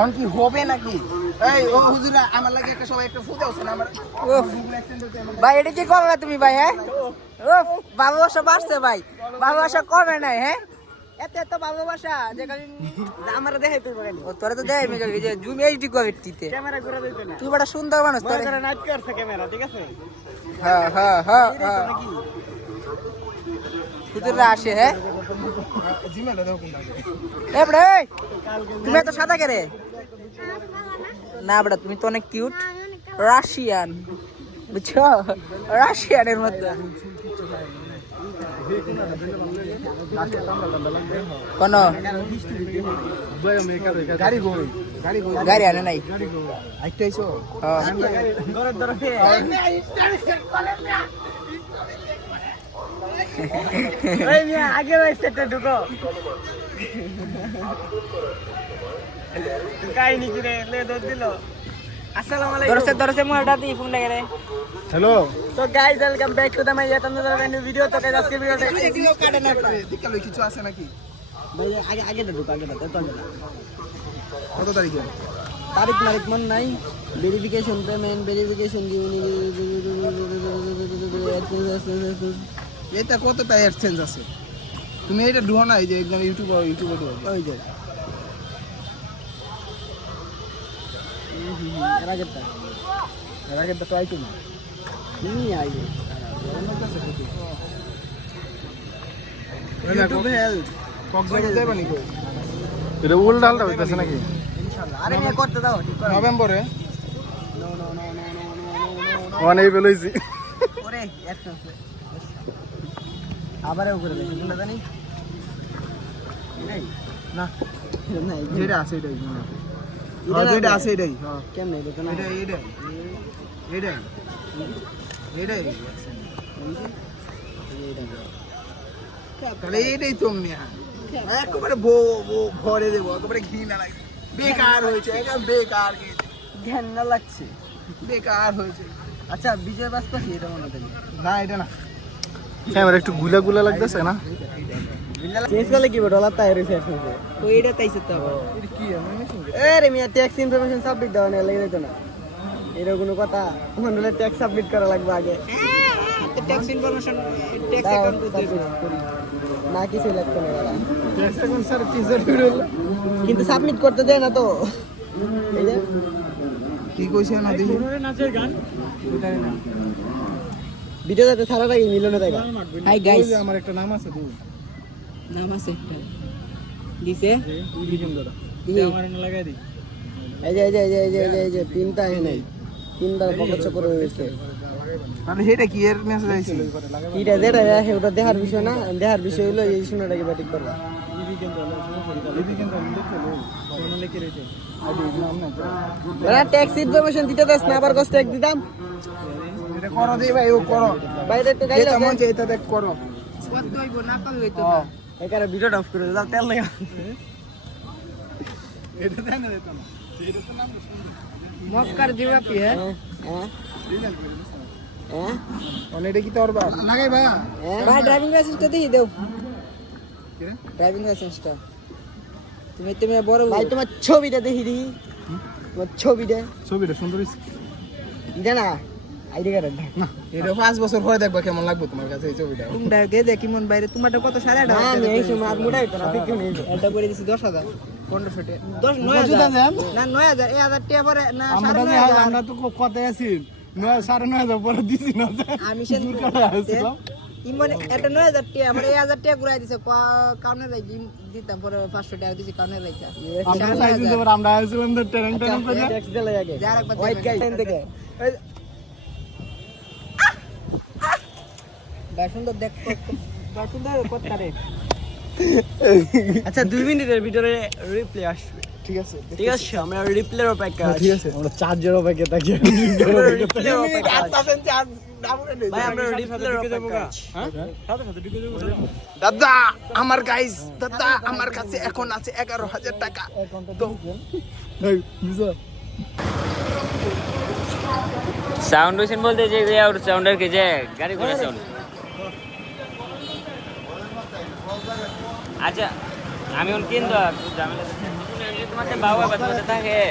On কি হবে নাকি? এই ও হুজুরা আমার লাগে একটা সবাই একটা ফুল দাও না আমার। ভাই এটা কি করলা তুমি ভাই? হ্যাঁ ও ভালোবাসা বাড়ছে ভাই, ভালোবাসা কমে নাই। হ্যাঁ এত এত ভালোবাসা যে আমার দেখাই তুই বলেন ও তোরা তো দেয় মেগা যে জুম এইচডি কোয়ালিটিতে ক্যামেরা ঘুরে দিতে না তুই বড় সুন্দর মানুষ তোর। করে নাইট করছে ক্যামেরা ঠিক আছে হ্যাঁ হ্যাঁ হ্যাঁ হ্যাঁ হুজুররা আসে। হ্যাঁ জিমেলটা দাও কোনটা? এ বড় এই তুমি এত সাদা কে রে? না বড় তুমি তো অনেক কিউট রাশিয়ান, বুঝছো? রাশিয়ানের মতো কোন গাড়ি কই? গাড়ি কই? গাড়ি আনে নাই। আইতাইছো? হ্যাঁ ঘরের দরফে এই মিয়া আগে রাইস্টেটা ঢুকো কাহিনী কি রে লে দৌড় দিল আসসালামু আলাইকুম দরসে মোটা দি ফোন লাগে রে। হ্যালো। তো guys welcome back to the my ইয়াতান্দার ভিডিও। তো গাইস আজকে ভিডিওতে দিও কাটে না করে দিকালো কিছু আছে নাকি? ভাই আগে আগে ঢুকো আগে তো আগে কত তারিখে? তারিখ মারিক মন নাই ভেরিফিকেশন পেমেন্ট ভেরিফিকেশন এটা কতটা এক্সচেঞ্জ আছে? তুমি এটা ঢুকো না, এই যে একজন ইউটিউবে ঢুকো ওই যে এর আগেরটা ট্রাই করুন নি আইবে ইউটিউবে হেল্প কক্সবাজার যাবে নাকি? এটা উল্টা আলটা হইতেছে নাকি? ইনশাআল্লাহ আরে নিয়ে করতে দাও ঠিক করো নভেম্বরে no no no no no no অনেক বেলইছি ওরে একটা আবারও করে দেখি কোনটা জানি এই না না যেটা আছে এটাই। হ্যাঁ যেটা আছে এটাই। হ্যাঁ কেমনে এটা না এটাই এটাই এটাই এটাই তাহলে এটাই তো মিয়া একেবারে ভরে দেবো, একেবারে ঘৃণা লাগে। বেকার হয়েছে, একদম বেকার গিয়েছে, ধ্যান না লাগছে। বেকার হয়েছে। আচ্ছা বিজয় বাসপাখি এটা মনে করি না এটা না, ক্যামেরা একটু গুলা গুলা লাগতেছে না? চেঞ্জ করলে কি ডলার তাই রিসার্চ হয়েছে ওই এটা তাইছে তো আবার এটা কি আমি মেশিন আরে মিয়া ট্যাক্স ইনফরমেশন সাবমিট দেওয়া নেই লেগে যেত না এর কোনো কথা মনে ট্যাক্স সাবমিট করা লাগবে আগে তো ট্যাক্স ইনফরমেশন ট্যাক্স দাও, অ্যাকাউন্ট করতে submit করি। না কিছু লাগতো না দাদা। এখন স্যার টিজার হলো কিন্তু সাবমিট করতে দেয় না তো এই যে কি কইছে না দেখি ভিডিও যাতে সারাটা মিলনে দেখা হাই গাইস ওই যে আমার একটা নাম আছে তো নাম আছে একটা দিছে লিখুন দাদা এই যে এই যে এই যে এই যে এই যে এই যে তিনটা এ নাই তিনবার পকেট করে রয়েছে তাহলে সেটা কি এর মেসেজ আইছিল? কিটা যেটা আছে ওটা দেখার বিষয় না দেখার বিষয় হলো এই শোনাটাকে ব্যাটিং করবা এরা ট্যাক্স ইনফরমেশন দিতে দাস না আবার কষ্ট এক দিতাম এটা করো দে ভাই, ও করো বাইরে একটু গাইলা যেটা মন চাই এটা দেখ করো। কত হইব না কল হইতো হ্যাঁ এখানে ভিডিও অফ করে দাও তেল লাগা এটা দেন না এটা না, এটা তো নাম মক্কার দিবা পি হ্যাঁ হ্যাঁ হ্যাঁ মানে এটা কি তোর বা লাগাই ভাই? ভাই ড্রাইভিং লাইসেন্সটা দিয়ে দাও, কি রে ড্রাইভিং লাইসেন্সটা তুমি তুমি বড় ভাই তোমার ছবিটা দেখি দেখি তোমার ছবিটা ছবিটা সুন্দর জানা আইডি কার্ড না, এটা 5 বছর পরে দেখবা কেমন লাগবে তোমার কাছে এই ছবিটা। তুমি দে দে কি মন বাইরে তোমারটা কত সাড়ে না আমি এই সময় আর মুড়াই তো না ঠিক নেই এটা করে দিছি 10,000 1500 টাকা 9000 না 9000 1000 টাকা পরে না 9500 আমরা তো কথা আছি 9,500 পরে দিছি না আমি সেন ইমন এটা 9000 টাকা আমার 1000 টাকা ঘুরাই দিছে কাউনে রাই দিতাম পরে 500 টাকা দিছি কাউনে রাইতা আমরা সাইজ দিতে পারে, আমরা আইছিলাম তো ট্রেন করে ট্যাক্স দিলে আগে যার একবার হোয়াইট গাই থেকে ভাই সুন্দর দেখ ভাই সুন্দর কথা রে। আচ্ছা 2 মিনিটের ভিতরে রিপ্লে আসবে ঠিক আছে ঠিক আছে আমরা রিপ্লের অপেক্ষা আছি ঠিক আছে আমরা চার্জের অপেক্ষা থাকি। রিপ্লের অপেক্ষা আছি। ভাই আমরা রিপ্লের অপেক্ষা আছি দাদা আমার গাইস, দাদা আমার কাছে এখন আছে 11,000 টাকা তো সাউন্ড মেশিন বলতে যে আর সাউন্ডার কে যে গাড়ি ঘোড়া সাউন্ড। আচ্ছা আমি ওন কিনবো ঝামেলা mate bawa bat mate tahe.